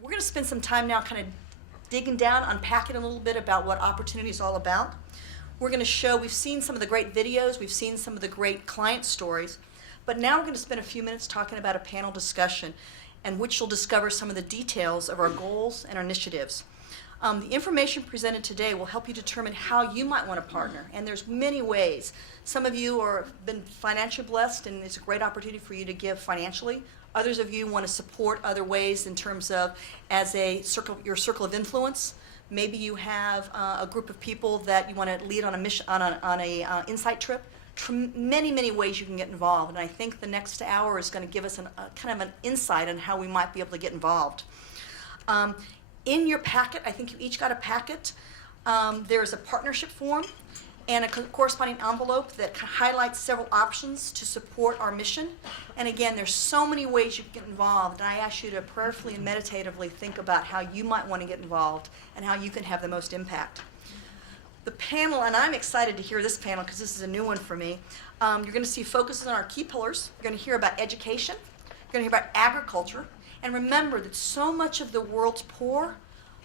We're going to spend some time now kind of digging down, unpacking a little bit about what Opportunity is all about. We're going to show, we've seen some of the great videos, we've seen some of the great client stories, but now we're going to spend a few minutes talking about a panel discussion in which you'll discover some of the details of our goals and our initiatives. The information presented today will help you determine how you might want to partner, and there's many ways. Some of you are been financially blessed, and it's a great opportunity for you to give financially. Others of you want to support other ways in terms of as a circle, your circle of influence. Maybe you have a group of people that you want to lead on a mission, on a insight trip. Many ways you can get involved, and I think the next hour is going to give us kind of an insight on how we might be able to get involved. In your packet, I think you each got a packet. There is a partnership form and a corresponding envelope that highlights several options to support our mission. And again, there's so many ways you can get involved, and I ask you to prayerfully and meditatively think about how you might want to get involved and how you can have the most impact. The panel, and I'm excited to hear this panel because this is a new one for me. You're going to see focuses on our key pillars. You're going to hear about education. You're going to hear about agriculture. And remember that so much of the world's poor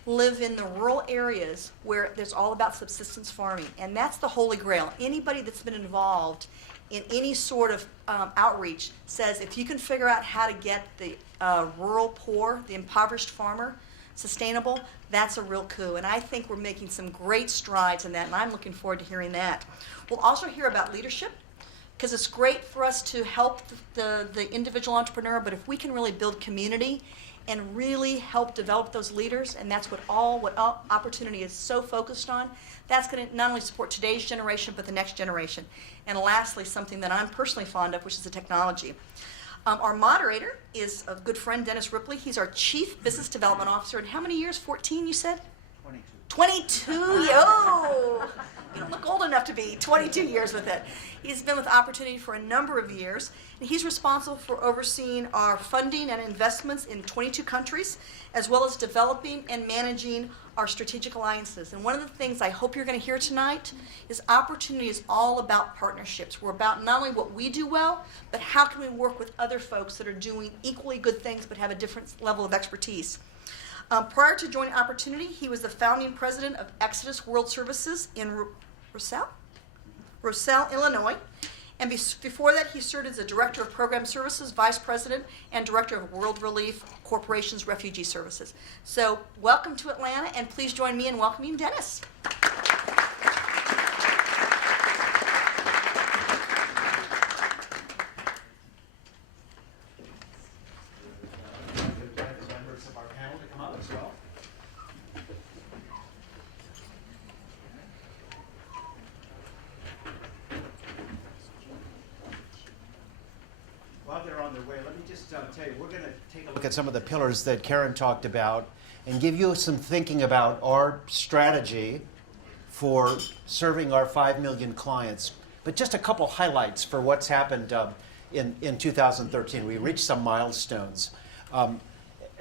live in the rural areas where there's all about subsistence farming. And that's the holy grail. Anybody that's been involved in any sort of outreach says if you can figure out how to get the rural poor, the impoverished farmer, sustainable, that's a real coup. And I think we're making some great strides in that, and I'm looking forward to hearing that. We'll also hear about leadership, because it's great for us to help the individual entrepreneur, but if we can really build community and really help develop those leaders, and that's what Opportunity is so focused on, that's going to not only support today's generation, but the next generation. And lastly, something that I'm personally fond of, which is the technology. Our moderator is a good friend, Dennis Ripley. He's our Chief Business Development Officer. And how many years? 14, you said? 22, yo! You don't look old enough to be 22 years with it. He's been with Opportunity for a number of years, and he's responsible for overseeing our funding and investments in 22 countries, as well as developing and managing our strategic alliances. And one of the things I hope you're going to hear tonight is Opportunity is all about partnerships. We're about not only what we do well, but how can we work with other folks that are doing equally good things but have a different level of expertise. Prior to joining Opportunity, he was the founding president of Exodus World Services in Roselle, Illinois. And before that, he served as the director of program services, vice president, and director of World Relief Corporation's Refugee Services. So welcome to Atlanta, and please join me in welcoming Dennis. While they're on their way, let me just tell you, we're going to take a look at some of the pillars that Karen talked about and give you some thinking about our strategy for serving our 5 million clients. But just a couple highlights for what's happened in 2013. We reached some milestones. And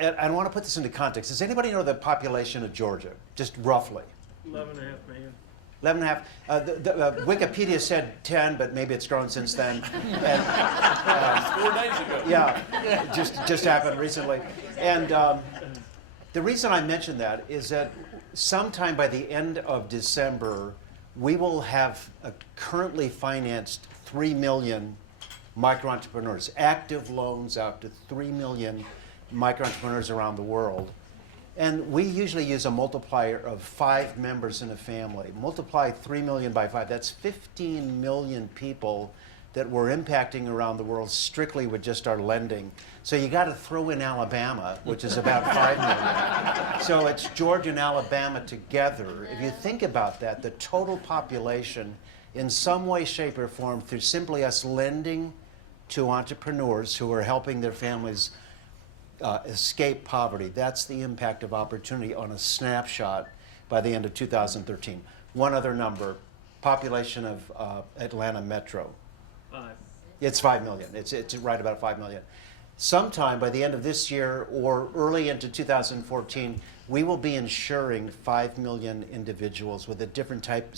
I want to put this into context. Does anybody know the population of Georgia, just roughly? 11.5 million. 11 and a half. Wikipedia said 10, but maybe it's grown since then. And, 4 days ago. yeah, just happened recently. And the reason I mention that is that sometime by the end of December, we will have currently financed 3 million micro-entrepreneurs, active loans out to 3 million micro-entrepreneurs around the world. And we usually use a multiplier of 5 members in a family. Multiply 3 million by 5, that's 15 million people that we're impacting around the world strictly with just our lending. So you got to throw in Alabama, which is about 5 million. So it's Georgia and Alabama together. If you think about that, the total population in some way, shape, or form through simply us lending to entrepreneurs who are helping their families escape poverty. That's the impact of Opportunity on a snapshot by the end of 2013. One other number, population of Atlanta Metro. 5. It's 5 million. It's right about 5 million. Sometime by the end of this year or early into 2014, we will be insuring 5 million individuals with a different type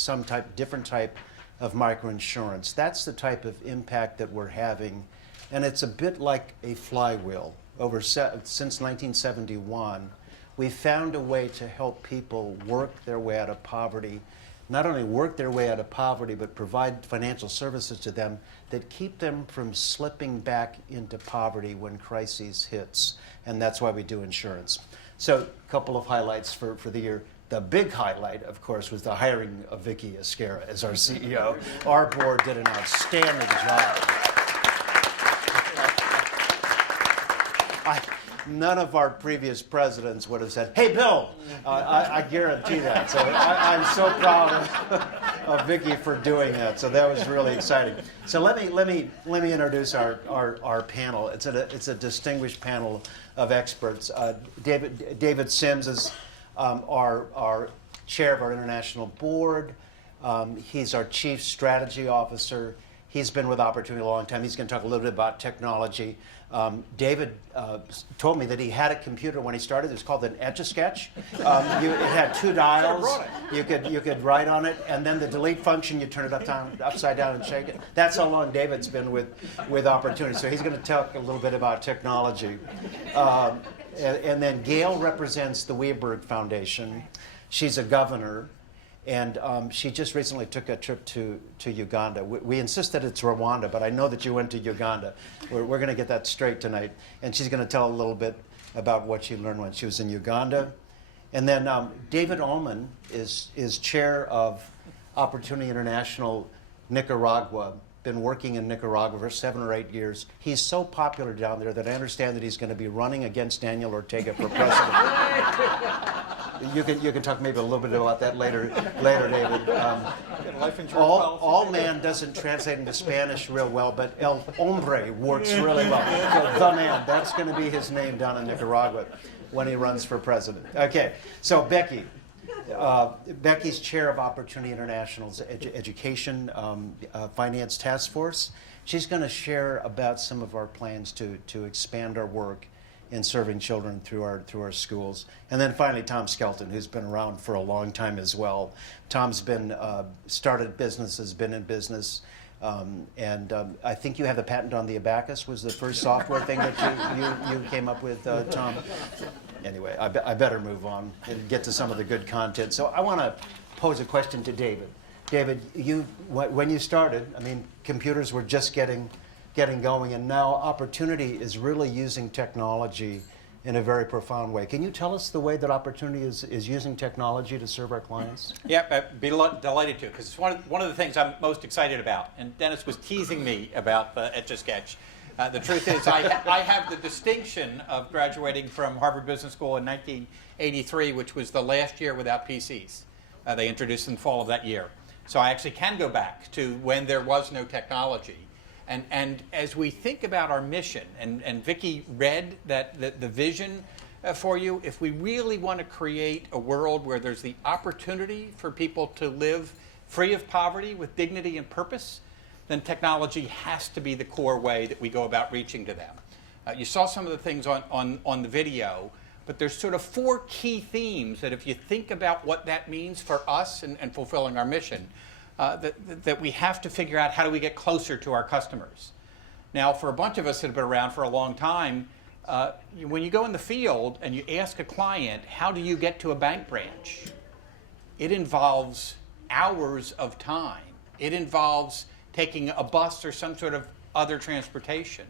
of microinsurance. That's the type of impact that we're having, and it's a bit like a flywheel. since 1971, we found a way to help people work their way out of poverty, not only work their way out of poverty, but provide financial services to them that keep them from slipping back into poverty when crises hits. And that's why we do insurance. So a couple of highlights for the year. The big highlight, of course, was the hiring of Vicky Esquerra as our CEO. Our board did an outstanding job. None of our previous presidents would have said, "Hey, Bill," I guarantee that. So I'm so proud of Vicky for doing that. So that was really exciting. So let me introduce our panel. It's a distinguished panel of experts. David Sims is our chair of our international board. He's our chief strategy officer. He's been with Opportunity a long time. He's going to talk a little bit about technology. David told me that he had a computer when he started. It was called an Etch-a-Sketch. It had 2 dials. You could write on it, and then the delete function, you turn it upside down and shake it. That's how long David's been with Opportunity. So he's going to talk a little bit about technology. And then Gail represents the Weberg Foundation. She's a governor. And she just recently took a trip to Uganda. We insist that it's Rwanda, but I know that you went to Uganda. We're going to get that straight tonight. And she's going to tell a little bit about what she learned when she was in Uganda. And then David Ullman is chair of Opportunity International Nicaragua. Been working in Nicaragua for 7 or 8 years. He's so popular down there that I understand that he's going to be running against Daniel Ortega for president. You can talk maybe a little bit about that later, David. All man doesn't translate into Spanish real well, but El Hombre works really well. So the man, that's going to be his name down in Nicaragua when he runs for president. Okay, so Becky. Becky's chair of Opportunity International's Education Finance Task Force. She's going to share about some of our plans to expand our work in serving children through our schools. And then finally, Tom Skelton, who's been around for a long time as well. Tom's been started businesses, been in business. And I think you have the patent on the Abacus, was the first software thing that you came up with, Tom. Anyway, I better move on and get to some of the good content. So I want to pose a question to David. David, when you started, I mean, computers were just getting going, and now Opportunity is really using technology in a very profound way. Can you tell us the way that Opportunity is using technology to serve our clients? Yep, I'd be delighted to, because it's one of the things I'm most excited about. And Dennis was teasing me about the Etch-a-Sketch. The truth is, I have the distinction of graduating from Harvard Business School in 1983, which was the last year without PCs. They introduced in the fall of that year. So I actually can go back to when there was no technology. And as we think about our mission, and Vicki read the vision for you, if we really want to create a world where there's the opportunity for people to live free of poverty with dignity and purpose, then technology has to be the core way that we go about reaching to them. You saw some of the things on the video, but there's sort of 4 key themes that if you think about what that means for us and fulfilling our mission, that we have to figure out how do we get closer to our customers. Now, for a bunch of us that have been around for a long time, when you go in the field and you ask a client, how do you get to a bank branch? It involves hours of time. It involves taking a bus or some sort of other transportation.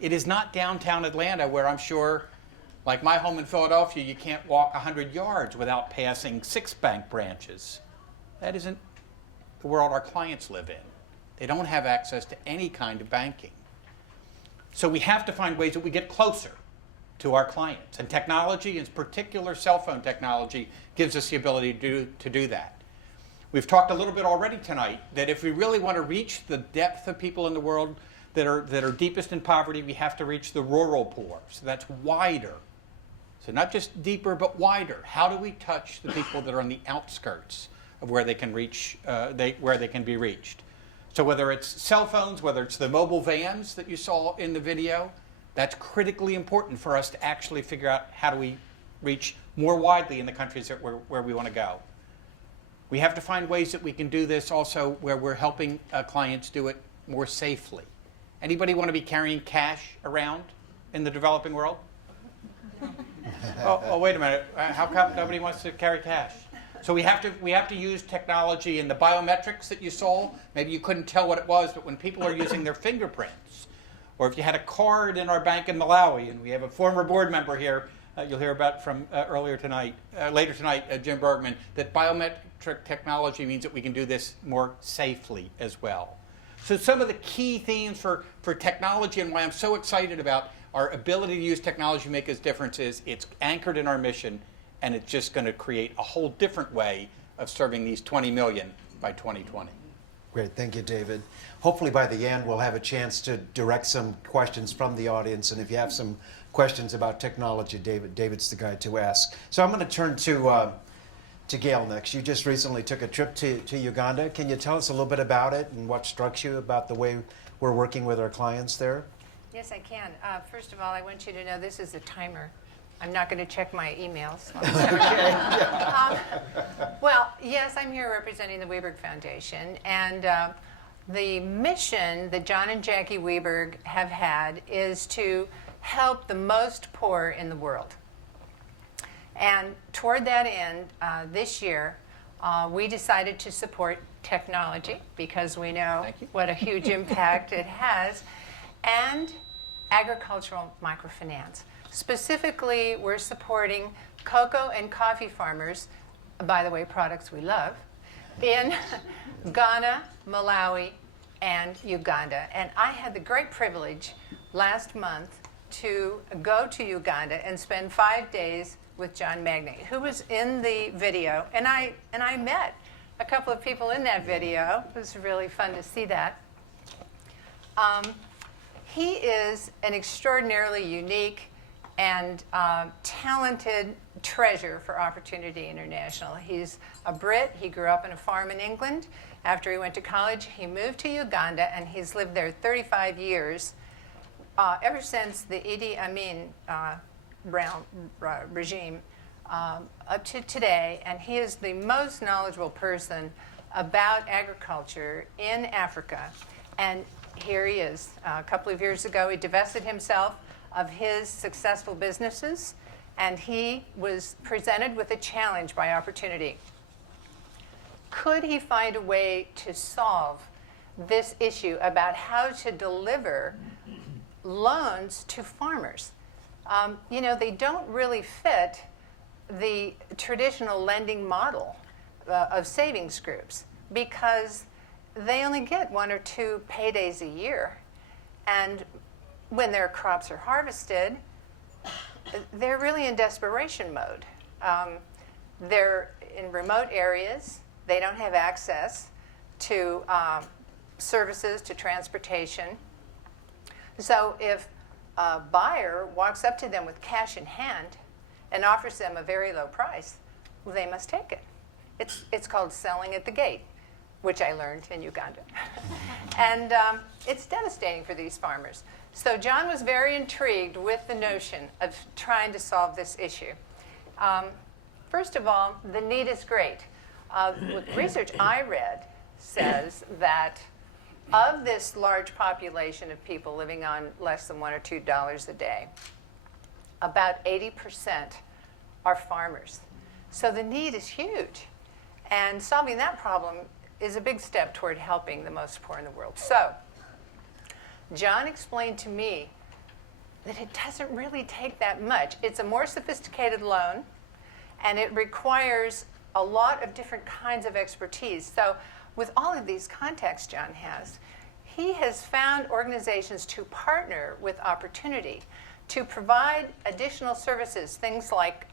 It is not downtown Atlanta where I'm sure, like my home in Philadelphia, you can't walk 100 yards without passing 6 bank branches. That isn't the world our clients live in. They don't have access to any kind of banking. So we have to find ways that we get closer to our clients. And technology, in particular cell phone technology, gives us the ability to do that. We've talked a little bit already tonight that if we really want to reach the depth of people in the world that are deepest in poverty, we have to reach the rural poor. So that's wider. So not just deeper, but wider. How do we touch the people that are on the outskirts of where they can reach, where they can be reached? So whether it's cell phones, whether it's the mobile vans that you saw in the video, that's critically important for us to actually figure out how do we reach more widely in the countries where we want to go. We have to find ways that we can do this also where we're helping clients do it more safely. Anybody want to be carrying cash around in the developing world? Oh, wait a minute. How come nobody wants to carry cash? So we have to use technology in the biometrics that you saw. Maybe you couldn't tell what it was, but when people are using their fingerprints, or if you had a card in our bank in Malawi, and we have a former board member here, you'll hear about from later tonight, Jim Bergman, that biometric technology means that we can do this more safely as well. So some of the key themes for technology and why I'm so excited about our ability to use technology to make a difference is it's anchored in our mission, and it's just going to create a whole different way of serving these 20 million by 2020. Great, thank you, David. Hopefully by the end we'll have a chance to direct some questions from the audience, and if you have some questions about technology, David's the guy to ask. So I'm going to turn to Gail next. You just recently took a trip to Uganda. Can you tell us a little bit about it and what struck you about the way we're working with our clients there? Yes, I can. First of all, I want you to know this is a timer. I'm not going to check my emails. Well, yes, I'm here representing the Weberg Foundation, and the mission that John and Jackie Weberg have had is to help the most poor in the world. And toward that end, this year, we decided to support technology because we know what a huge impact it has, and agricultural microfinance. Specifically, we're supporting cocoa and coffee farmers, by the way, products we love, in Ghana, Malawi, and Uganda. And I had the great privilege last month to go to Uganda and spend 5 days with John Magnay, who was in the video. And I met a couple of people in that video. It was really fun to see that. He is an extraordinarily unique and talented treasure for Opportunity International. He's a Brit. He grew up on a farm in England. After he went to college, he moved to Uganda, and he's lived there 35 years, ever since the Idi Amin regime up to today. And he is the most knowledgeable person about agriculture in Africa. And here he is. A couple of years ago, he divested himself of his successful businesses, and he was presented with a challenge by Opportunity. Could he find a way to solve this issue about how to deliver loans to farmers? They don't really fit the traditional lending model of savings groups because they only get 1 or 2 paydays a year. And when their crops are harvested, they're really in desperation mode. They're in remote areas. They don't have access to services, to transportation. So if a buyer walks up to them with cash in hand and offers them a very low price, well, they must take it. It's called selling at the gate, which I learned in Uganda. And it's devastating for these farmers. So John was very intrigued with the notion of trying to solve this issue. First of all, the need is great. Research I read says that of this large population of people living on less than $1 or $2 a day, about 80% are farmers. So the need is huge. And solving that problem is a big step toward helping the most poor in the world. So John explained to me that it doesn't really take that much. It's a more sophisticated loan, and it requires a lot of different kinds of expertise. So with all of these contacts John has, he has found organizations to partner with Opportunity to provide additional services, things like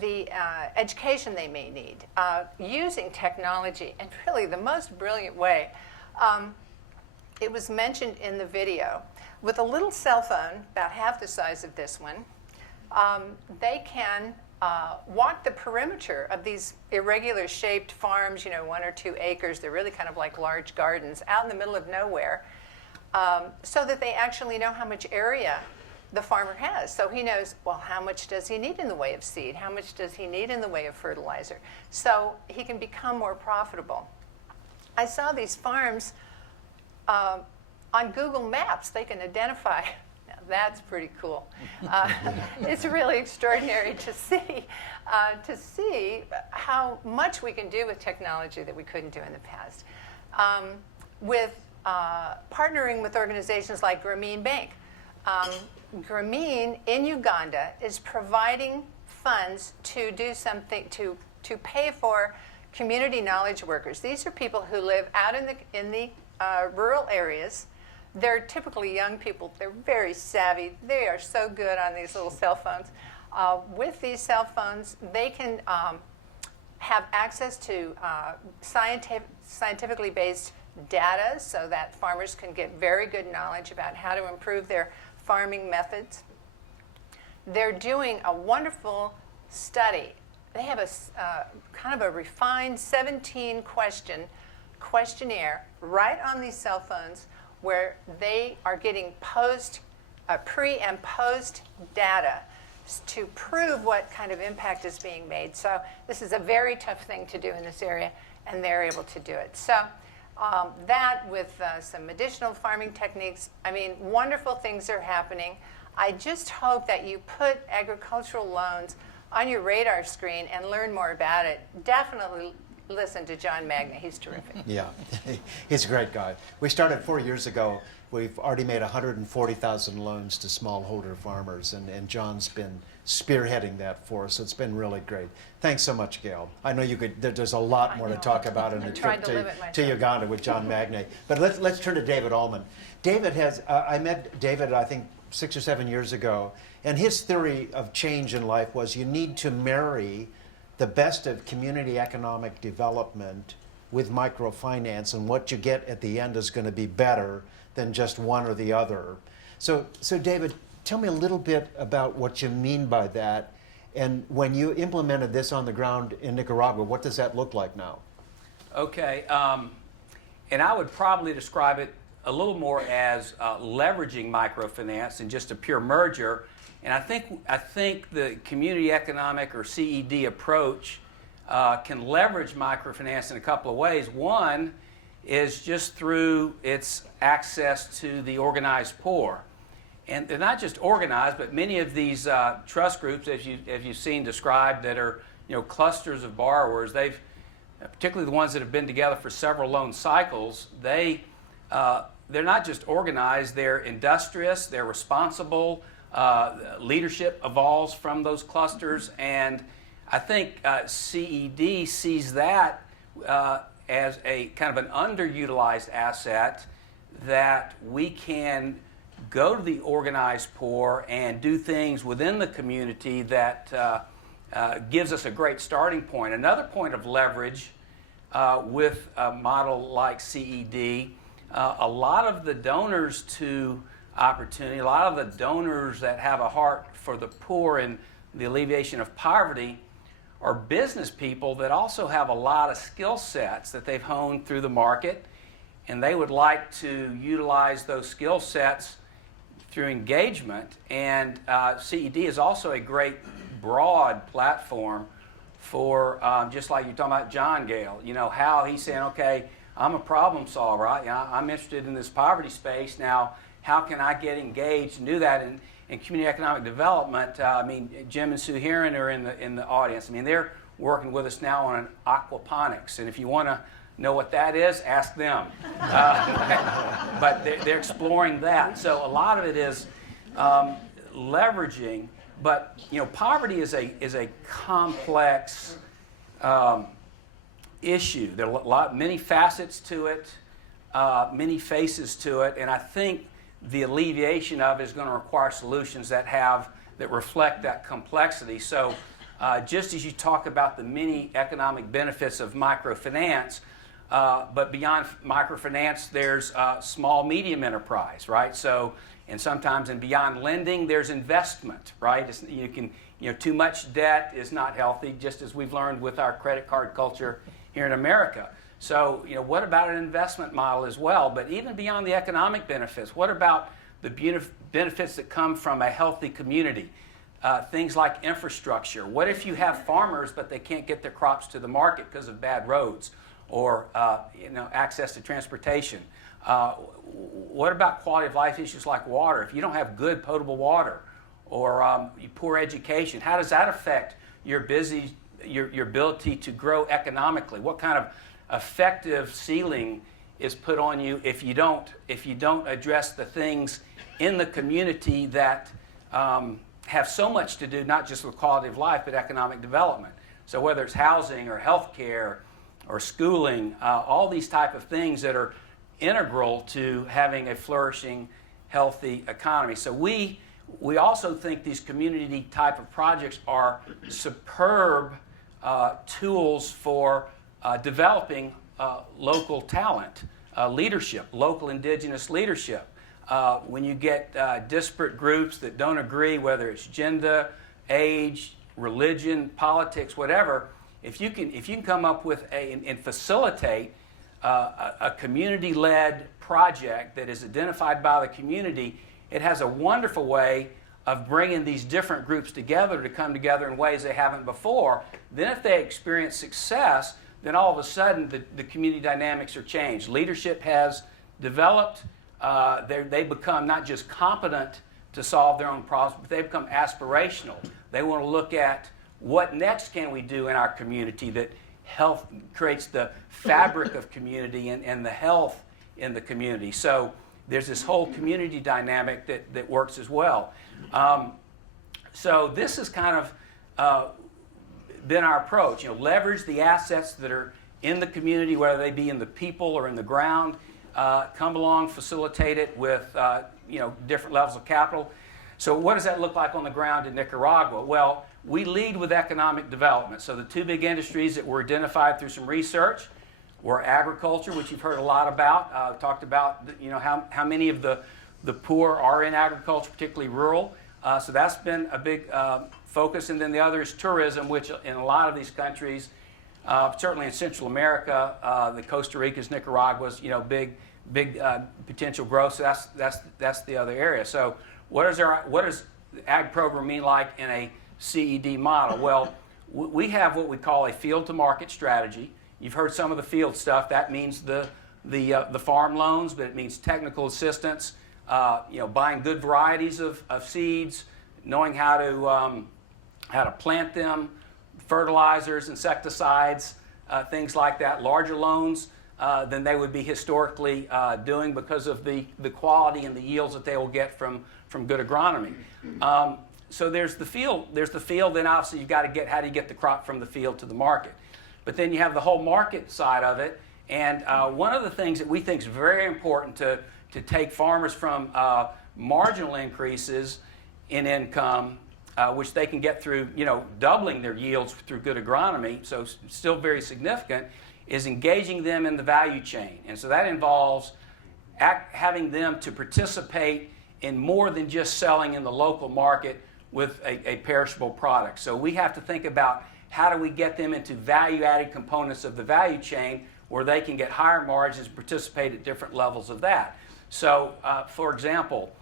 the education they may need, using technology, and really the most brilliant way. It was mentioned in the video. With a little cell phone, about half the size of this one, they can walk the perimeter of these irregular shaped farms, 1 or 2 acres. They're really kind of like large gardens out in the middle of nowhere, so that they actually know how much area the farmer has. So he knows, well, how much does he need in the way of seed? How much does he need in the way of fertilizer? So he can become more profitable. I saw these farms on Google Maps. They can identify, now that's pretty cool. It's really extraordinary to see how much we can do with technology that we couldn't do in the past. With partnering with organizations like Grameen Bank. Grameen in Uganda is providing funds to do something to pay for community knowledge workers. These are people who live out in the rural areas. They're typically young people. They're very savvy. They are so good on these little cell phones. With these cell phones, they can have access to scientifically based data so that farmers can get very good knowledge about how to improve their farming methods. They're doing a wonderful study. They have a kind of a refined 17-question questionnaire right on these cell phones where they are getting pre and post data to prove what kind of impact is being made. So this is a very tough thing to do in this area, and they're able to do it. So that with some additional farming techniques, I mean, wonderful things are happening. I just hope that you put agricultural loans on your radar screen and learn more about it. Definitely listen to John Magna. He's terrific. Yeah, he's a great guy. We started 4 years ago. We've already made 140,000 loans to smallholder farmers, and John's been spearheading that for us. So it's been really great. Thanks so much, Gail. I know you could. There's a lot more to talk about in a trip to Uganda with John Magna. But let's turn to David Ullman. David has. I met David, I think, 6 or 7 years ago, and his theory of change in life was you need to marry the best of community economic development with microfinance, and what you get at the end is going to be better than just one or the other. So David, tell me a little bit about what you mean by that, and when you implemented this on the ground in Nicaragua, what does that look like now? Okay, and I would probably describe it a little more as leveraging microfinance than just a pure merger. And I think the community economic or CED approach can leverage microfinance in a couple of ways. One is just through its access to the organized poor. And they're not just organized, but many of these trust groups, as you've seen described, that are clusters of borrowers, they've, particularly the ones that have been together for several loan cycles, they're not just organized, they're industrious, they're responsible, leadership evolves from those clusters, and I think CED sees that as a kind of an underutilized asset that we can go to the organized poor and do things within the community that gives us a great starting point. Another point of leverage with a model like CED, a lot of the donors to Opportunity, a lot of the donors that have a heart for the poor and the alleviation of poverty are business people that also have a lot of skill sets that they've honed through the market, and they would like to utilize those skill sets through engagement. And CED is also a great broad platform for, just like you're talking about John Gale, how he's saying, okay, I'm a problem solver. I'm interested in this poverty space. Now, how can I get engaged and do that in community economic development? Jim and Sue Heron are in the audience. They're working with us now on an aquaponics, and if you want to know what that is, ask them. But they're exploring that. So a lot of it is leveraging. But poverty is a complex issue. There are many facets to it, many faces to it, and I think the alleviation of it is going to require solutions that reflect that complexity. So just as you talk about the many economic benefits of microfinance, but beyond microfinance, there's small, medium enterprise, right? So, and sometimes and beyond lending, there's investment, right? Too much debt is not healthy, just as we've learned with our credit card culture here in America. So, what about an investment model as well? But even beyond the economic benefits, what about the benefits that come from a healthy community? Things like infrastructure. What if you have farmers, but they can't get their crops to the market because of bad roads or access to transportation? What about quality of life issues like water? If you don't have good potable water or poor education, how does that affect your ability to grow economically? What kind of effective ceiling is put on you if you don't address the things in the community that have so much to do not just with quality of life but economic development? So whether it's housing or healthcare or schooling, all these type of things that are integral to having a flourishing, healthy economy. So we also think these community type of projects are superb tools for developing local talent, leadership, local indigenous leadership. When you get disparate groups that don't agree, whether it's gender, age, religion, politics, whatever, if you can come up with and facilitate a community-led project that is identified by the community, it has a wonderful way of bringing these different groups together to come together in ways they haven't before. Then if they experience success, then all of a sudden the community dynamics are changed. Leadership has developed. They become not just competent to solve their own problems, but they become aspirational. They want to look at what next can we do in our community that health creates the fabric of community and the health in the community. So there's this whole community dynamic that works as well. So this has kind of been our approach. Leverage the assets that are in the community, whether they be in the people or in the ground. Come along, facilitate it with different levels of capital. So what does that look like on the ground in Nicaragua? Well, we lead with economic development. So the two big industries that were identified through some research were agriculture, which you've heard a lot about. Talked about how many of the poor are in agriculture, particularly rural. So that's been a big focus. And then the other is tourism, which in a lot of these countries, certainly in Central America, the Costa Ricas, Nicaragua's, big potential growth. So that's the other area. So what does the ag program mean like in a CED model? Well, we have what we call a field-to-market strategy. You've heard some of the field stuff. That means the farm loans, but it means technical assistance. Buying good varieties of seeds, knowing how to plant them, fertilizers, insecticides, things like that. Larger loans than they would be historically doing because of the quality and the yields that they will get from good agronomy. So there's the field. Then obviously you've got to get how do you get the crop from the field to the market. But then you have the whole market side of it. And one of the things that we think is very important to take farmers from marginal increases in income, which they can get through, doubling their yields through good agronomy, so still very significant, is engaging them in the value chain. And so that involves having them to participate in more than just selling in the local market with a perishable product. So we have to think about how do we get them into value-added components of the value chain where they can get higher margins and participate at different levels of that. So, for example,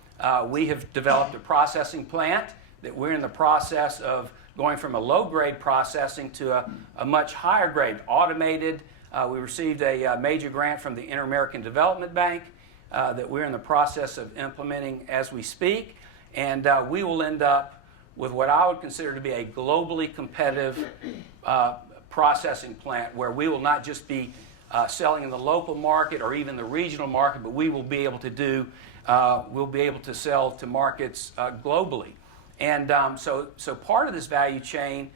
we have developed a processing plant that we're in the process of going from a low-grade processing to a much higher grade, automated. We received a major grant from the Inter-American Development Bank that we're in the process of implementing as we speak. And we will end up with what I would consider to be a globally competitive processing plant where we will not just be selling in the local market or even the regional market, but we will be able to sell to markets globally. And so part of this value chain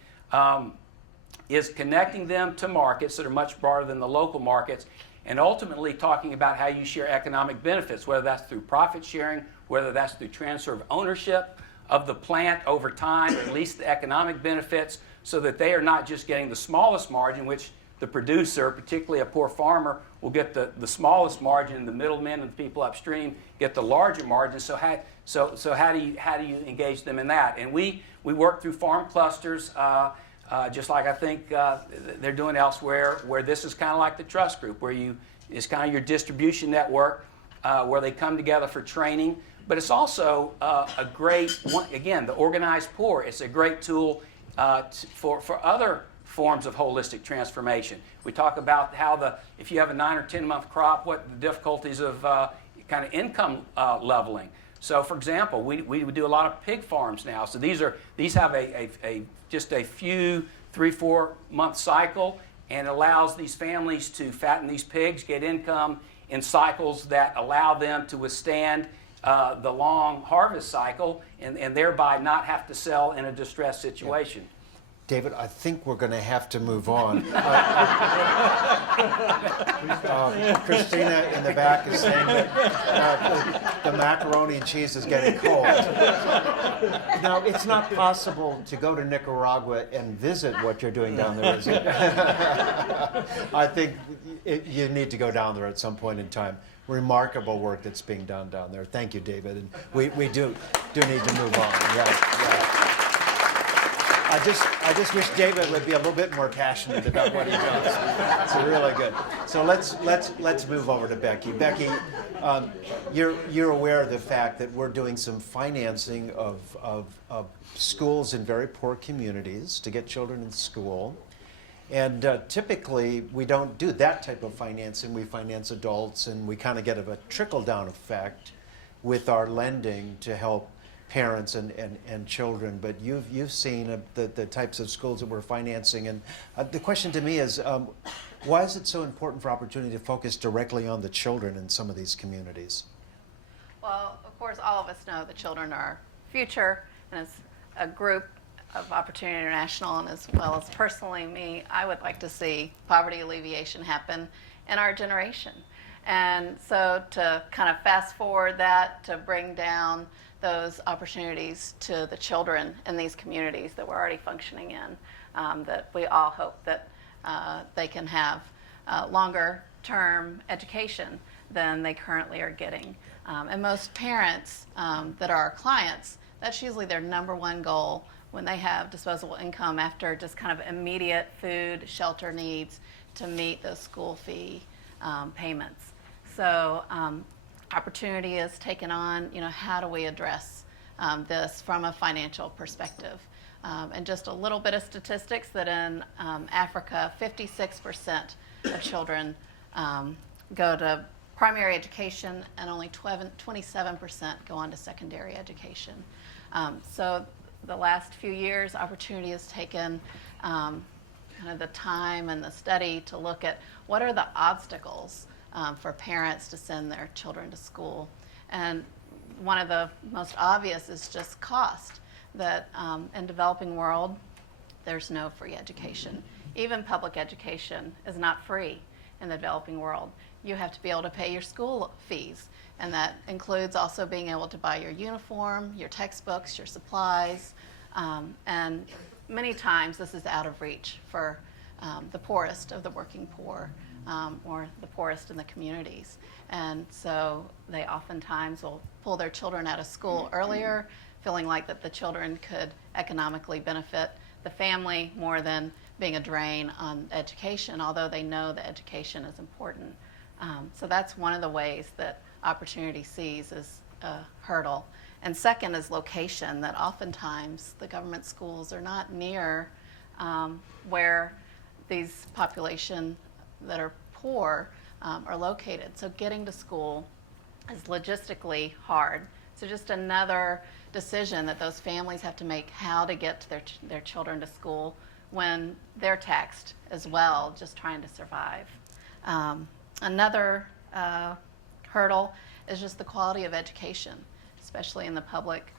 is connecting them to markets that are much broader than the local markets, and ultimately talking about how you share economic benefits, whether that's through profit sharing, whether that's through transfer of ownership of the plant over time, or at least the economic benefits, so that they are not just getting the smallest margin, which the producer, particularly a poor farmer, will get the smallest margin, and the middlemen and the people upstream get the larger margin. So how do you engage them in that? And we work through farm clusters, just like I think they're doing elsewhere, where this is kind of like the trust group, where it's kind of your distribution network, where they come together for training. But it's also a great, again, the organized poor. It's a great tool for other forms of holistic transformation. We talk about how if you have a 9 or 10 month crop, what the difficulties of kind of income leveling. So, for example, we do a lot of pig farms now. So these have just a few 3-4 month cycle, and allows these families to fatten these pigs, get income in cycles that allow them to withstand the long harvest cycle, and thereby not have to sell in a distressed situation. Yeah. David, I think we're going to have to move on. Christina in the back is saying that the macaroni and cheese is getting cold. Now, it's not possible to go to Nicaragua and visit what you're doing down there, is it? I think you need to go down there at some point in time. Remarkable work that's being done down there. Thank you, David. And we do need to move on. Yeah. I just wish David would be a little bit more passionate about what he does. It's really good. So let's move over to Becky. Becky, you're aware of the fact that we're doing some financing of schools in very poor communities to get children in school. And typically, we don't do that type of financing. We finance adults, and we kind of get a trickle-down effect with our lending to help parents and children. But you've seen the types of schools that we're financing. And the question to me is, why is it so important for Opportunity to focus directly on the children in some of these communities? Well, of course, all of us know the children are our future, and as a group of Opportunity International, and as well as personally me, I would like to see poverty alleviation happen in our generation. And so to kind of fast forward that, to bring down those opportunities to the children in these communities that we're already functioning in, that we all hope that they can have longer term education than they currently are getting. And most parents that are our clients, that's usually their number one goal when they have disposable income after just kind of immediate food, shelter needs to meet those school fee payments. So Opportunity has taken on, how do we address this from a financial perspective? And just a little bit of statistics that in Africa, 56% of children go to primary education, and only 27% go on to secondary education. So the last few years, Opportunity has taken kind of the time and the study to look at what are the obstacles for parents to send their children to school. And one of the most obvious is just cost, that in developing world, there's no free education. Even public education is not free in the developing world. You have to be able to pay your school fees, and that includes also being able to buy your uniform, your textbooks, your supplies, and many times this is out of reach for the poorest of the working poor, or the poorest in the communities. And so they oftentimes will pull their children out of school earlier, feeling like that the children could economically benefit the family more than being a drain on education, although they know that education is important. So that's one of the ways that Opportunity sees as a hurdle. And second is location, that oftentimes the government schools are not near where these population that are poor are located. So getting to school is logistically hard. So just another decision that those families have to make, how to get to their children to school when they're taxed as well, just trying to survive. Another hurdle is just the quality of education, especially in the public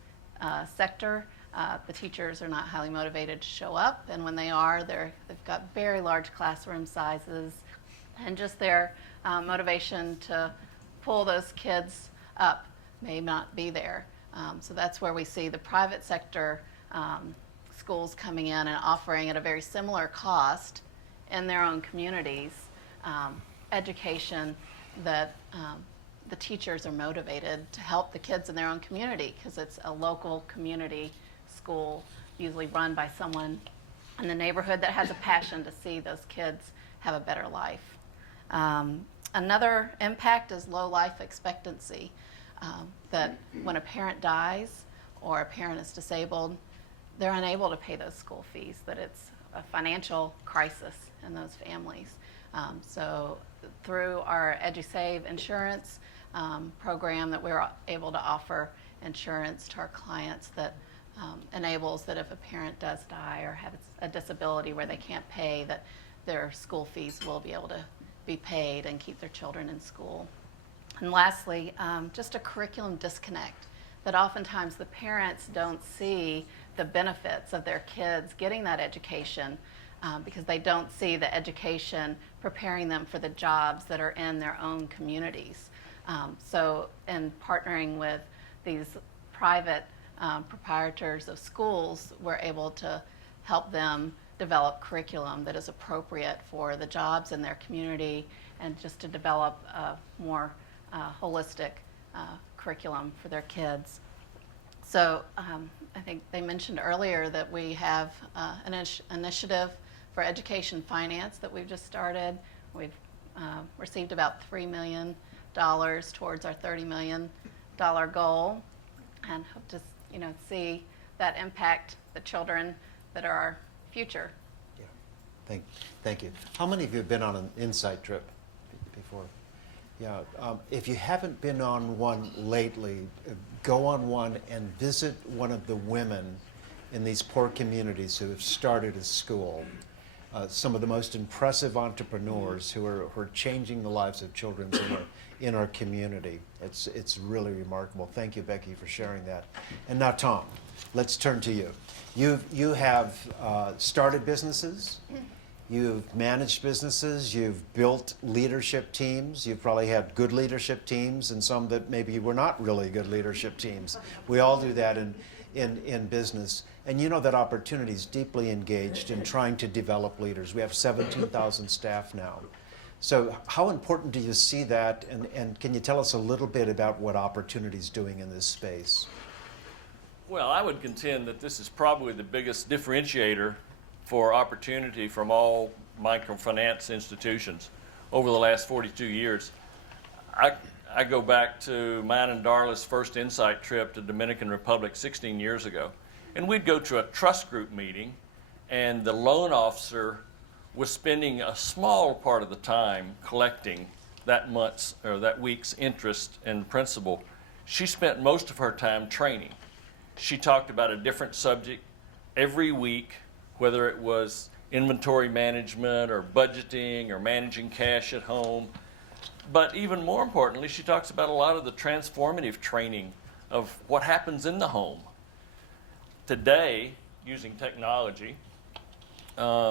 sector. The teachers are not highly motivated to show up, and when they are, they've got very large classroom sizes, and just their motivation to pull those kids up may not be there. So that's where we see the private sector schools coming in and offering at a very similar cost in their own communities education that the teachers are motivated to help the kids in their own community, because it's a local community school, usually run by someone in the neighborhood that has a passion to see those kids have a better life. Another impact is low life expectancy, that when a parent dies or a parent is disabled, they're unable to pay those school fees, that it's a financial crisis in those families. So through our EduSave insurance program, that we're able to offer insurance to our clients that enables that if a parent does die or has a disability where they can't pay, that their school fees will be able to be paid and keep their children in school. And lastly, just a curriculum disconnect, that oftentimes the parents don't see the benefits of their kids getting that education because they don't see the education preparing them for the jobs that are in their own communities. So in partnering with these private proprietors of schools, we're able to help them develop curriculum that is appropriate for the jobs in their community and just to develop a more holistic curriculum for their kids. So I think they mentioned earlier that we have an initiative for education finance that we've just started. We've received about $3 million towards our $30 million goal, and hope to see that impact the children that are our future. Yeah. Thank you. How many of you have been on an Insight trip before? Yeah. If you haven't been on one lately, go on one and visit one of the women in these poor communities who have started a school. Some of the most impressive entrepreneurs who are changing the lives of children in our community. It's really remarkable. Thank you, Becky, for sharing that. And now, Tom, let's turn to you. You have started businesses. You've managed businesses. You've built leadership teams. You've probably had good leadership teams and some that maybe were not really good leadership teams. We all do that in business. And you know that Opportunity is deeply engaged in trying to develop leaders. We have 17,000 staff now. So how important do you see that? And can you tell us a little bit about what Opportunity is doing in this space? Well, I would contend that this is probably the biggest differentiator for Opportunity from all microfinance institutions over the last 42 years. I go back to mine and Darla's first Insight trip to Dominican Republic 16 years ago. And we'd go to a trust group meeting, and the loan officer was spending a small part of the time collecting that month's or that week's interest and principal. She spent most of her time training. She talked about a different subject every week, whether it was inventory management or budgeting or managing cash at home. But even more importantly, she talks about a lot of the transformative training of what happens in the home. Today, using technology,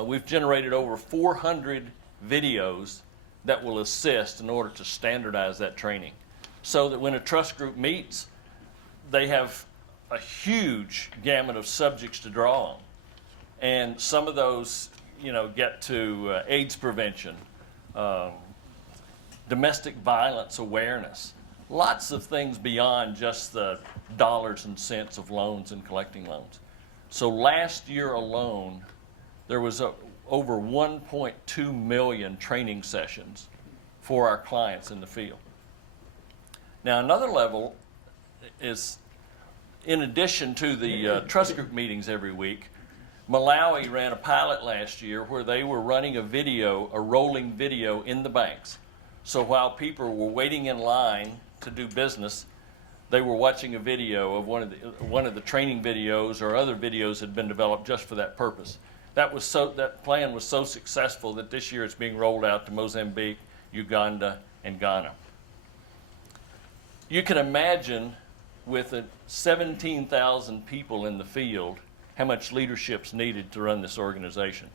we've generated over 400 videos that will assist in order to standardize that training, so that when a trust group meets, they have a huge gamut of subjects to draw on. And some of those, get to AIDS prevention, domestic violence awareness, lots of things beyond just the dollars and cents of loans and collecting loans. So last year alone, there was over 1.2 million training sessions for our clients in the field. Now, another level is, in addition to the trust group meetings every week, Malawi ran a pilot last year where they were running a rolling video in the banks. So while people were waiting in line to do business, they were watching a video of one of the training videos or other videos that had been developed just for that purpose. That plan was so successful that this year it's being rolled out to Mozambique, Uganda, and Ghana. You can imagine with 17,000 people in the field how much leadership's needed to run this organization.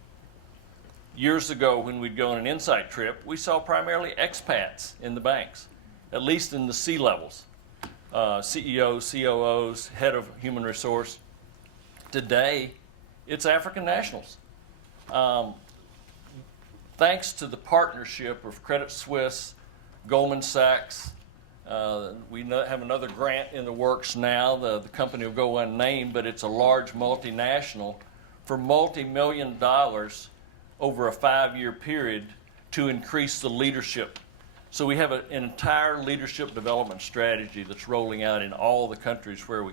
Years ago, when we'd go on an Insight trip, we saw primarily expats in the banks, at least in the C levels. CEOs, COOs, head of human resource. Today, it's African nationals. Thanks to the partnership of Credit Suisse, Goldman Sachs, we have another grant in the works now. The company will go unnamed, but it's a large multinational for multi-million dollars over a 5-year period to increase the leadership. So we have an entire leadership development strategy that's rolling out in all the countries where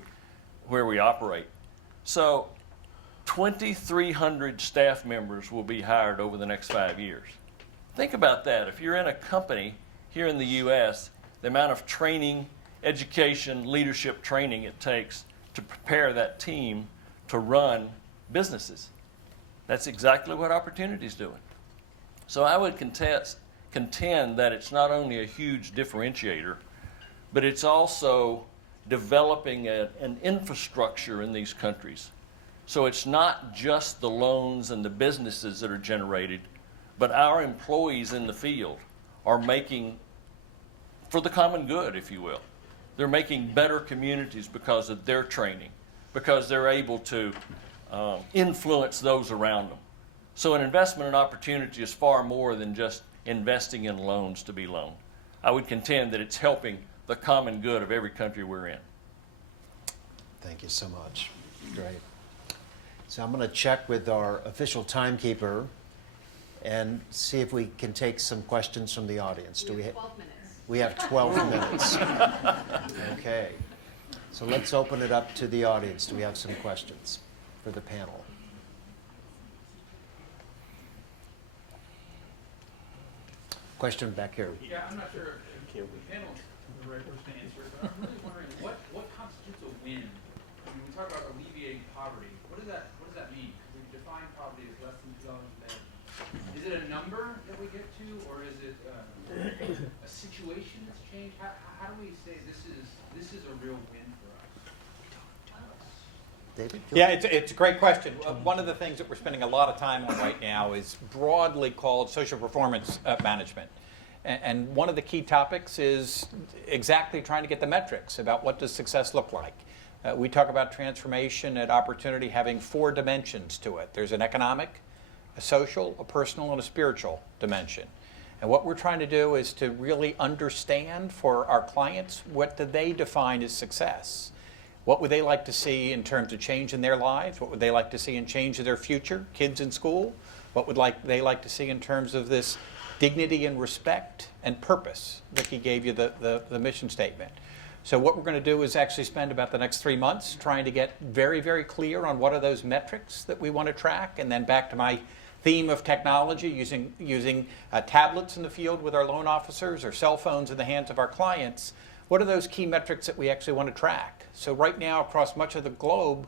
we operate. So 2,300 staff members will be hired over the next 5 years. Think about that. If you're in a company here in the U.S., the amount of training, education, leadership training it takes to prepare that team to run businesses. That's exactly what Opportunity is doing. So I would contend that it's not only a huge differentiator, but it's also developing an infrastructure in these countries. So it's not just the loans and the businesses that are generated, but our employees in the field are making, for the common good, if you will, they're making better communities because of their training, because they're able to influence those around them. So an investment in Opportunity is far more than just investing in loans to be loaned. I would contend that it's helping the common good of every country we're in. Thank you so much. Great. So I'm going to check with our official timekeeper and see if we can take some questions from the audience. Do we have 12 minutes? We have 12 minutes. Okay. So let's open it up to the audience. Do we have some questions for the panel? Question back here. Yeah, I'm not sure if the panel is the right person to answer it, but I'm really wondering what constitutes a win? I mean, we talk about alleviating poverty. What does that mean? We define poverty as less than $2 a day. Is it a number that we get to, or is it a situation that's changed? How do we say this is a real win for us? David? Yeah, it's a great question. One of the things that we're spending a lot of time on right now is broadly called social performance management. And one of the key topics is exactly trying to get the metrics about what does success look like. We talk about transformation at Opportunity having 4 dimensions to it. There's an economic, a social, a personal, and a spiritual dimension. And what we're trying to do is to really understand for our clients, what do they define as success? What would they like to see in terms of change in their lives? What would they like to see in change of their future, kids in school? What would they like to see in terms of this dignity and respect and purpose? Vicki gave you the mission statement. So what we're going to do is actually spend about the next 3 months trying to get very, very clear on what are those metrics that we want to track, and then back to my theme of technology, using tablets in the field with our loan officers or cell phones in the hands of our clients. What are those key metrics that we actually want to track? So right now, across much of the globe,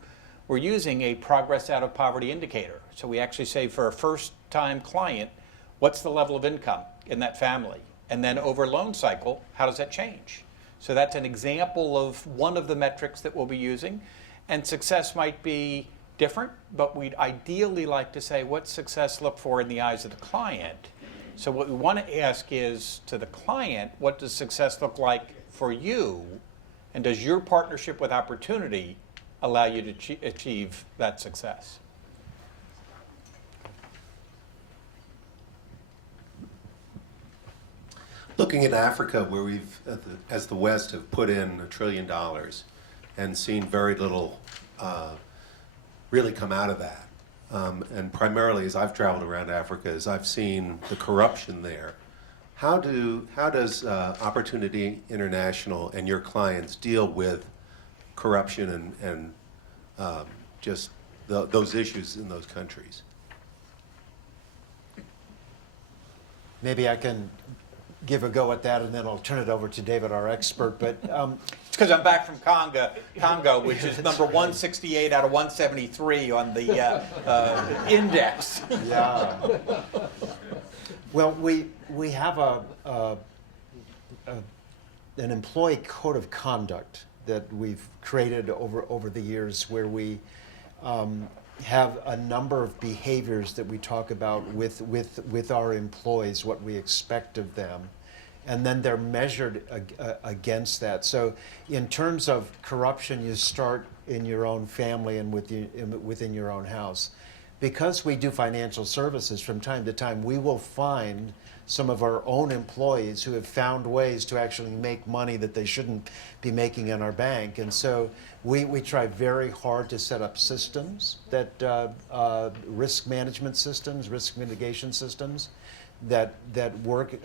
we're using a progress out of poverty indicator. So we actually say for a first-time client, what's the level of income in that family? And then over a loan cycle, how does that change? So that's an example of one of the metrics that we'll be using. And success might be different, but we'd ideally like to say what's success look for in the eyes of the client. So what we want to ask is to the client, what does success look like for you? And does your partnership with Opportunity allow you to achieve that success? Looking at Africa, where we've, as the West, have put in $1 trillion and seen very little really come out of that. And primarily, as I've traveled around Africa, as I've seen the corruption there, how does Opportunity International and your clients deal with corruption and just those issues in those countries? Maybe I can give a go at that, and then I'll turn it over to David, our expert. But It's because I'm back from Congo, which is number 168 out of 173 on the index. yeah. Well, we have an employee code of conduct that we've created over the years, where we have a number of behaviors that we talk about with our employees, what we expect of them, and then they're measured against that. So in terms of corruption, you start in your own family and within your own house. Because we do financial services, from time to time, we will find some of our own employees who have found ways to actually make money that they shouldn't be making in our bank. And so we try very hard to set up systems that risk management systems, risk mitigation systems that work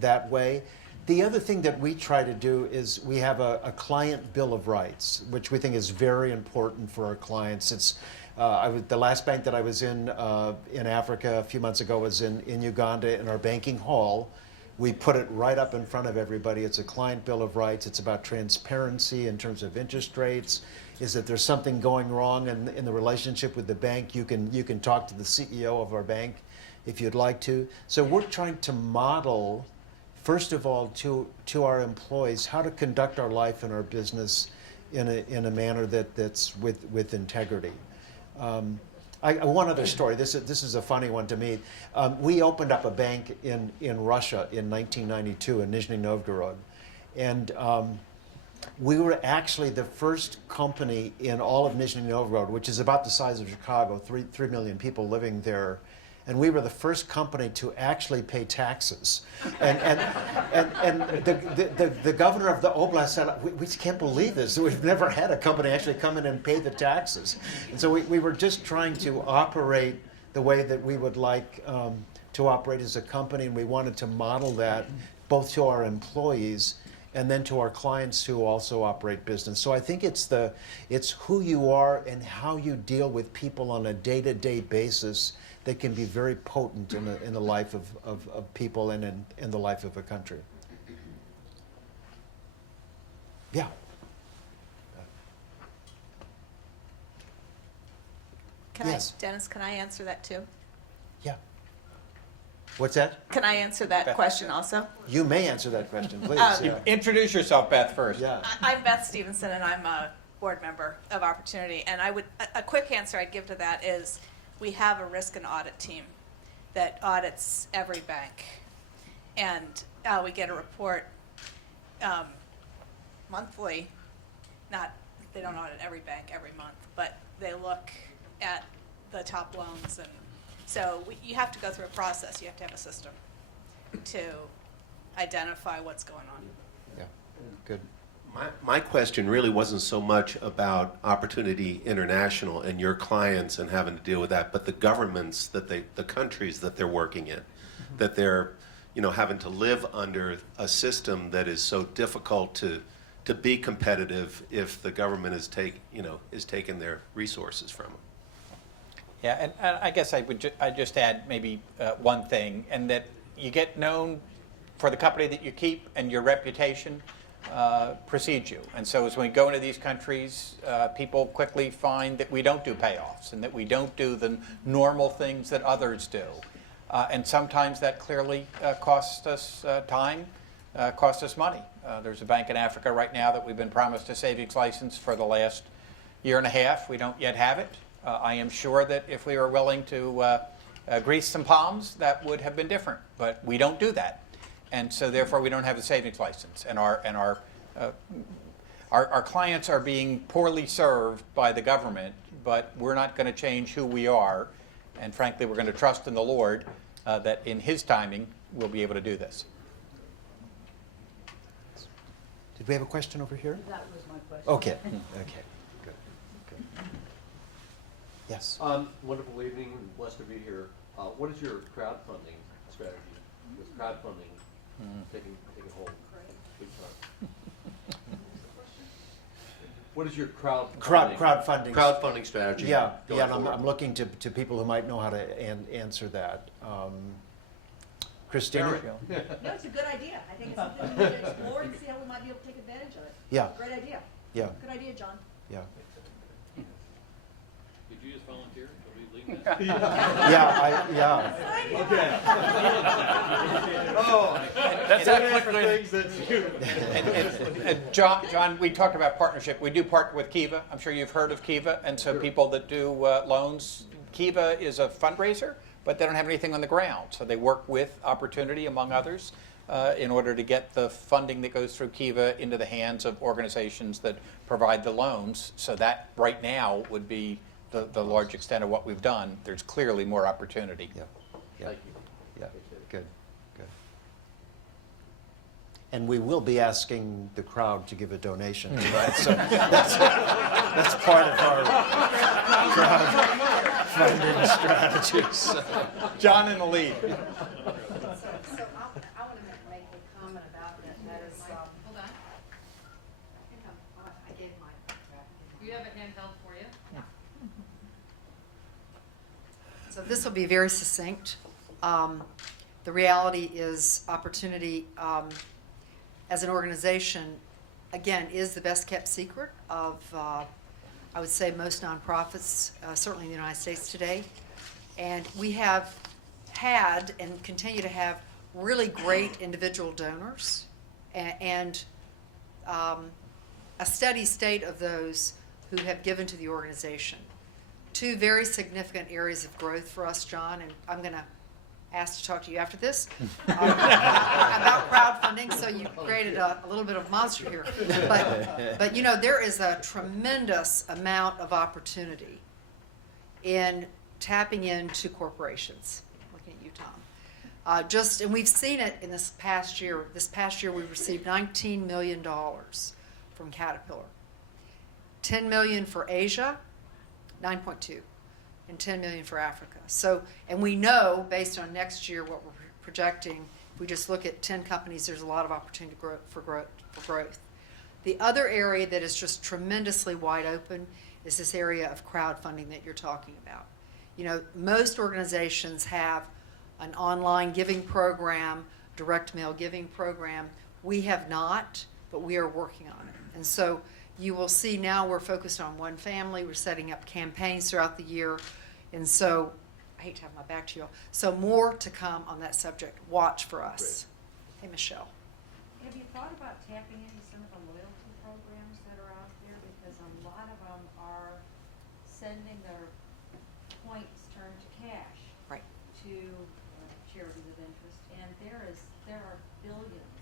that way. The other thing that we try to do is we have a client bill of rights, which we think is very important for our clients. It's the last bank that I was in Africa a few months ago was in Uganda in our banking hall. We put it right up in front of everybody. It's a client bill of rights. It's about transparency in terms of interest rates. Is that there's something going wrong in the relationship with the bank, you can talk to the CEO of our bank if you'd like to. So we're trying to model, first of all, to our employees how to conduct our life and our business in a manner that's with integrity. One other story. This is a funny one to me. We opened up a bank in Russia in 1992 in Nizhny Novgorod, and we were actually the first company in all of Nizhny Novgorod, which is about the size of Chicago, 3 million people living there. And we were the first company to actually pay taxes. And the governor of the oblast said, we just can't believe this. We've never had a company actually come in and pay the taxes. And so we were just trying to operate the way that we would like to operate as a company. And we wanted to model that both to our employees and then to our clients who also operate business. So I think it's who you are and how you deal with people on a day-to-day basis that can be very potent in the life of people and in the life of a country. Yeah. Yes. Dennis, can I answer that too? Yeah. What's that? Can I answer that question also? You may answer that question, please. Yeah. Introduce yourself, Beth, first. Yeah. I'm Beth Stevenson, and I'm a board member of Opportunity. And a quick answer I'd give to that is we have a risk and audit team that audits every bank. And we get a report monthly. They don't audit every bank every month, but they look at the top loans. And so you have to go through a process. You have to have a system to identify what's going on. Yeah. Good. My question really wasn't so much about Opportunity International and your clients and having to deal with that, but the governments the countries that they're working in, that they're, having to live under a system that is so difficult to be competitive if the government is taking their resources from them. Yeah, and I guess I'd just add maybe one thing, and that you get known for the company that you keep, and your reputation precedes you. And so as we go into these countries, people quickly find that we don't do payoffs and that we don't do the normal things that others do. And sometimes that clearly costs us time, costs us money. There's a bank in Africa right now that we've been promised a savings license for the last year and a half. We don't yet have it. I am sure that if we were willing to grease some palms, that would have been different. But we don't do that. And so therefore we don't have a savings license. And our clients are being poorly served by the government, but we're not going to change who we are. And frankly, we're going to trust in the Lord that in His timing, we'll be able to do this. Did we have a question over here? That was my question. Okay. Okay. Good. Yes. Wonderful evening, and blessed to be here. What is your crowdfunding strategy? With crowdfunding taking hold big time. What is your crowdfunding strategy? Yeah, going and forward? I'm looking to people who might know how to answer that. Christina? No, it's a good idea. I think it's something we need to explore and see how we might be able to take advantage of it. Yeah. Great idea. Yeah, Good idea, John. yeah. Did you just volunteer? Are we leaving Yeah, That's actually And John, we talked about partnership. We do partner with Kiva. I'm sure you've heard of Kiva. And so people that do loans, Kiva is a fundraiser, but they don't have anything on the ground. So they work with Opportunity, among others, in order to get the funding that goes through Kiva into the hands of organizations that provide the loans. So that right now would be the large extent of what we've done. There's clearly more opportunity. yeah, yeah, Thank you. yeah. Good, good. And we will be asking the crowd to give a donation to that. So that's part of our crowdfunding strategies. John in the lead. So I want to make a comment about that. So this will be very succinct. The reality is opportunity as an organization, again, is the best kept secret of, I would say, most nonprofits, certainly in the United States today. And we have had and continue to have really great individual donors and a steady state of those who have given to the organization. Two very significant areas of growth for us, John, and I'm going to ask to talk to you after this about crowdfunding, so you created a little bit of monster here. But you know, there is a tremendous amount of opportunity in tapping into corporations. Looking at you, Tom. And we've seen it in this past year. This past year, we received $19 million from Caterpillar. $10 million for Asia, 9.2, and $10 million for Africa. So, and we know based on next year what we're projecting, if we just look at 10 companies, there's a lot of opportunity for growth. The other area that is just tremendously wide open is this area of crowdfunding that you're talking about. You know, most organizations have an online giving program, direct mail giving program. We have not, but we are working on it. And so you will see now we're focused on one family. We're setting up campaigns throughout the year. And so, I hate to have my back to you all. So more to come on that subject. Watch for us. Great. Hey, Michelle. Have you thought about tapping into some of the loyalty programs that are out there? Because a lot of them are sending their points turned to cash. Right. To charities of interest. And there are billions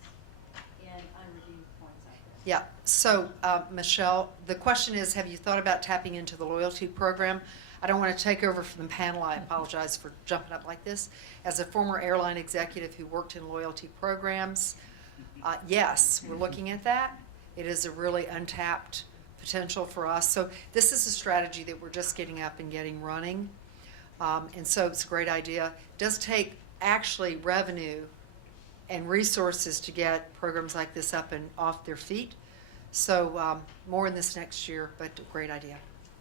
in unredeemed points out there. Yeah. So, Michelle, the question is, have you thought about tapping into the loyalty program? I don't want to take over from the panel. I apologize for jumping up like this. As a former airline executive who worked in loyalty programs, yes, we're looking at that. It is a really untapped potential for us. So this is a strategy that we're just getting up and getting running. And so it's a great idea. It does take actually revenue and resources to get programs like this up and off their feet. So more in this next year, but a great idea.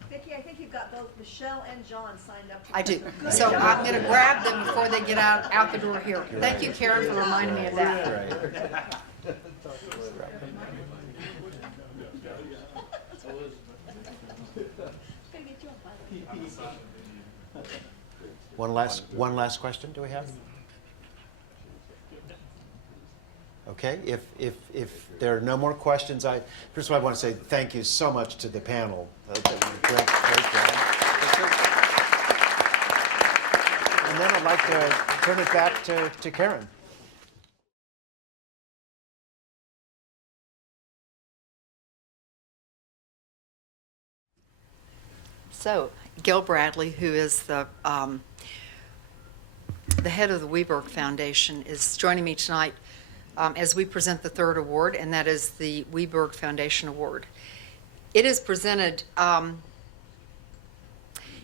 Vicki, I think you've got both Michelle and John signed up. I do. So I'm going to grab them before they get out the door here. Thank you, Karen, for reminding me of that. One last question do we have? Okay, if there are no more questions, first of all, I want to say thank you so much to the panel. Great job. And then I'd like to turn it back to Karen. So, Gil Bradley, who is the head of the Weberg Foundation, is joining me tonight as we present the third award, and that is the Weberg Foundation Award. It is presented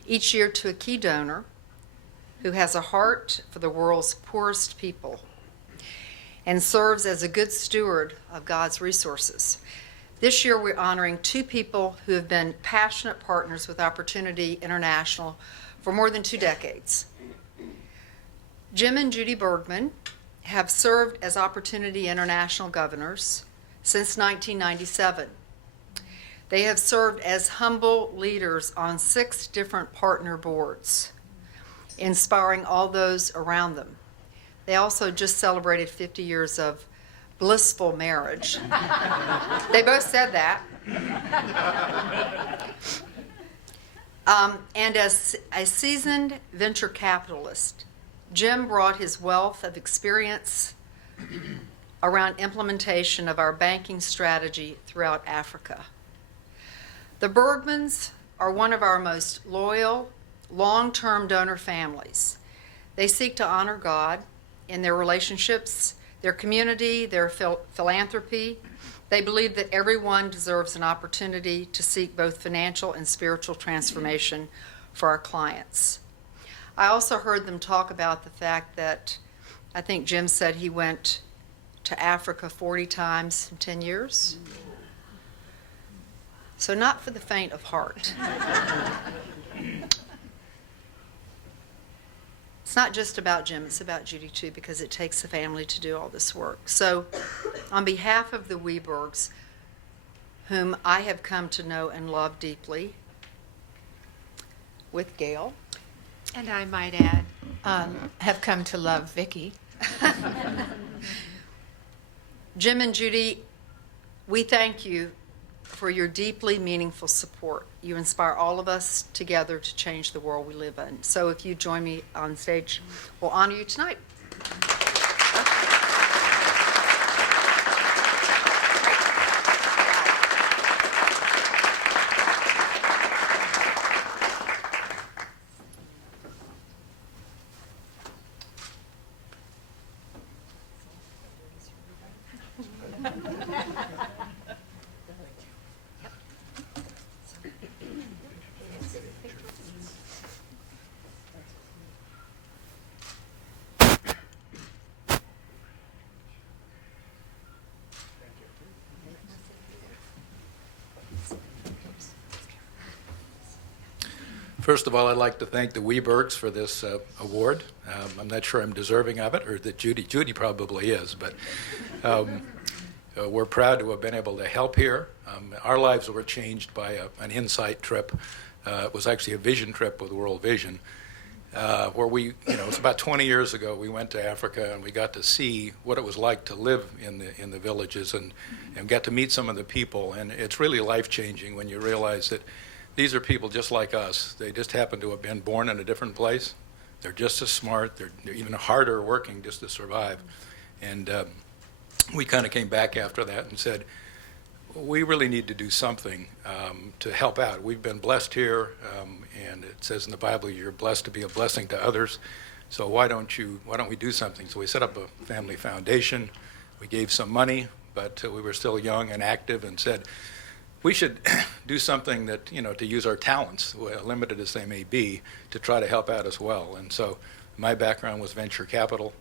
each year to a key donor who has a heart for the world's poorest people and serves as a good steward of God's resources. This year we're honoring two people who have been passionate partners with Opportunity International for more than 2 decades. Jim and Judy Bergman have served as Opportunity International governors since 1997. They have served as humble leaders on 6 different partner boards, inspiring all those around them. They also just celebrated 50 years of blissful marriage. They both said that. And as a seasoned venture capitalist, Jim brought his wealth of experience around implementation of our banking strategy throughout Africa. The Bergmans are one of our most loyal, long-term donor families. They seek to honor God in their relationships, their community, their philanthropy. They believe that everyone deserves an opportunity to seek both financial and spiritual transformation for our clients. I also heard them talk about the fact that I think Jim said he went to Africa 40 times in 10 years. So not for the faint of heart. It's not just about Jim, it's about Judy too, because it takes a family to do all this work. So on behalf of the Webergs, whom I have come to know and love deeply, with Gail, And I might add, have come to love Vicki. Jim and Judy, we thank you for your deeply meaningful support. You inspire all of us together to change the world we live in. So if you join me on stage, we'll honor you tonight. First of all, I'd like to thank the Webergs for this award. I'm not sure I'm deserving of it, or that Judy probably is, but we're proud to have been able to help here. Our lives were changed by an Insight trip. It was actually a vision trip with World Vision, where we, it's about 20 years ago, we went to Africa and we got to see what it was like to live in the villages and got to meet some of the people. And it's really life-changing when you realize that these are people just like us. They just happen to have been born in a different place. They're just as smart. They're even harder working just to survive. And we kind of came back after that and said, we really need to do something to help out. We've been blessed here, and it says in the Bible, you're blessed to be a blessing to others. So why don't we do something? So we set up a family foundation. We gave some money, but we were still young and active, and said, we should do something that, to use our talents, limited as they may be, to try to help out as well. And so my background was venture capital.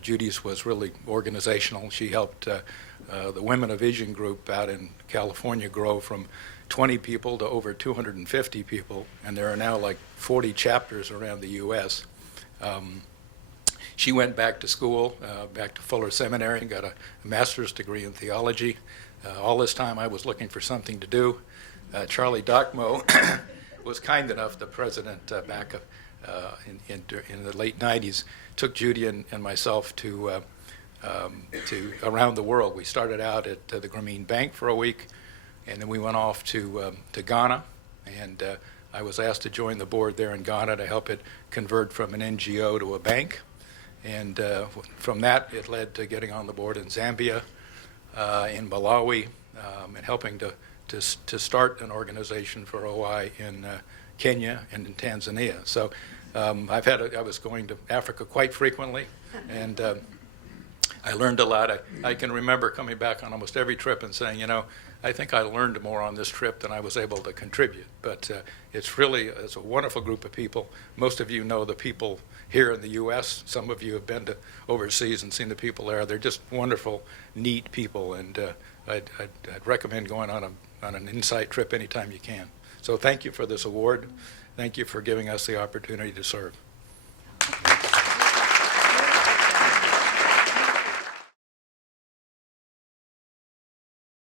Judy's was really organizational. She helped the Women of Vision group out in California grow from 20 people to over 250 people, and there are now like 40 chapters around the U.S. She went back to school, back to Fuller Seminary, and got a master's degree in theology. All this time I was looking for something to do. Charlie Dockmo was kind enough, the president back in the late 90s, took Judy and myself to around the world. We started out at the Grameen Bank for a week, and then we went off to Ghana, and I was asked to join the board there in Ghana to help it convert from an NGO to a bank. And from that, it led to getting on the board in Zambia, in Malawi, and helping to start an organization for OI in Kenya and in Tanzania. So I was going to Africa quite frequently, and I learned a lot. I can remember coming back on almost every trip and saying, I think I learned more on this trip than I was able to contribute. But it's a wonderful group of people. Most of you know the people here in the U.S. Some of you have been to overseas and seen the people there. They're just wonderful, neat people, and I'd recommend going on an Insight trip anytime you can. So thank you for this award. Thank you for giving us the opportunity to serve.